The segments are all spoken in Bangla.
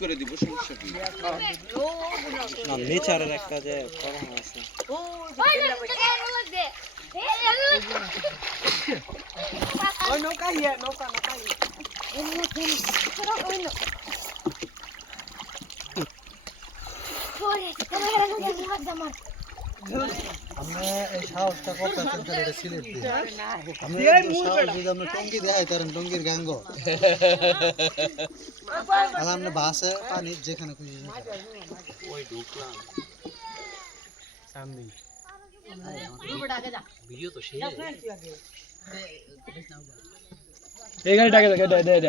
করে দিব সমস্যা কি? নেচারের একটা যে করা আছে। ওই নৌকা ইয়ে নৌকা নৌকা। আমরা এই সাহসটা করতেছেন তাহলে এটা সিলেট দিয়ে। আমরা একটু সাহস যদি আমরা টঙ্গি দেখাই তারেন টঙ্গির গাঙ্গ। আর আমরা বাসে পানি যেখানে খুশি। এই দে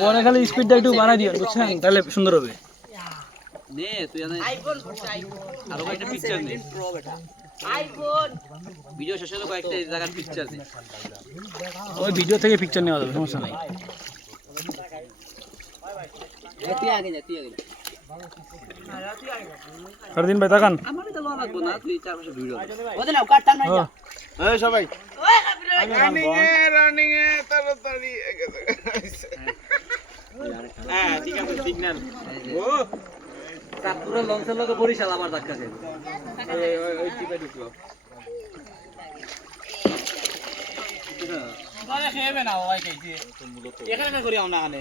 পরে খালি স্পিডটা একটু বাড়াই দিও বুঝছেন? তাহলে সুন্দর হবে। নে তুই আরও কয়েকটা পিকচার নে। ভিডিও শেষ হলে কয়েকটা জায়গার পিকচার নে। ওই ভিডিও থেকে পিকচার নেওয়া যাবে সমস্যা নাই। তুই আগে যা তুই আগে যা। সারাদিন ভাই তাকান। আমার এটা লওয়া লাগবো না তুই চারপাশে ভিডিও ও, এই সবাই। রানিং এ রানিং এ তাড়াতাড়ি হ্যাঁ ঠিক আছে সিগন্যাল ও চাঁদপুরের লঞ্চের লগে বরিশাল আবার ধাক্কা খাইছে ওই ওই ওই টিপে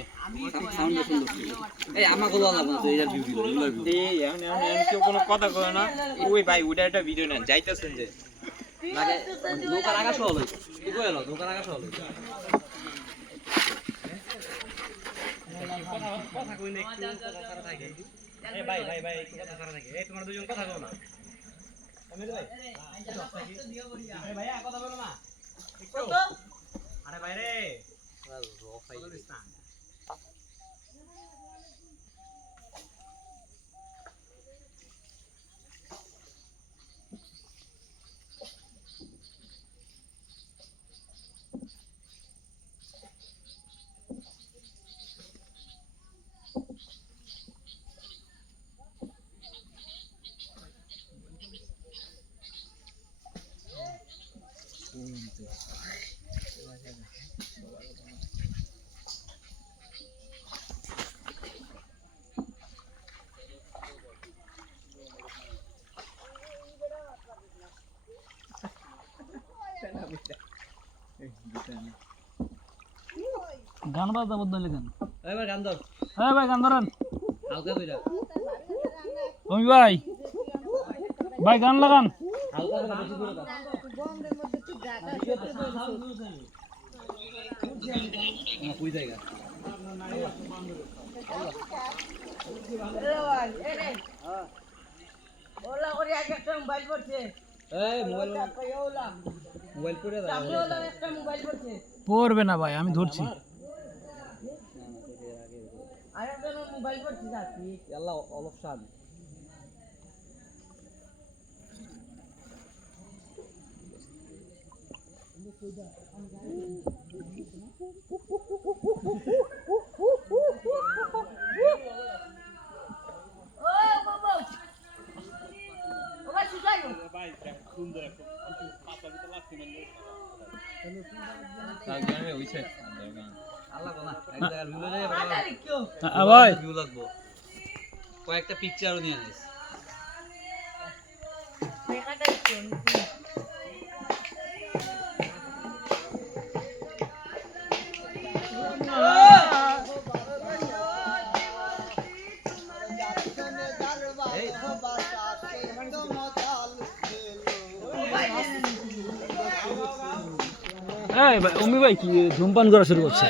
ঢুকলো সাউন্ড সুন্দর ছিল। এই আমাকে লওয়া লাগবো না তুই এটার ভিডিও এই কেউ কোনো কথা কয় না ওই ভাই ওইটা একটা ভিডিও নেন যাইতেছেন যে লাগে নৌকার তুই কই এলো নৌকার গান কেন এবার গান ধর। হ্যাঁ ভাই গান ধরেন। হালকা কইরা। তুমি ভাই ভাই গান লাগান। হালকা কইরা বেশি দাও। না কই জায়গা? এই মোবাইল মোবাইল পড়ে দাও পড়বে না ভাই আমি ধরছি। আল্লাহ অলপ শান আল্লাহ কোনা এক জায়গার কয়েকটা পিকচারও নিয়ে নিস এই ভাই অমি ভাই কি ধূমপান করা শুরু করছে?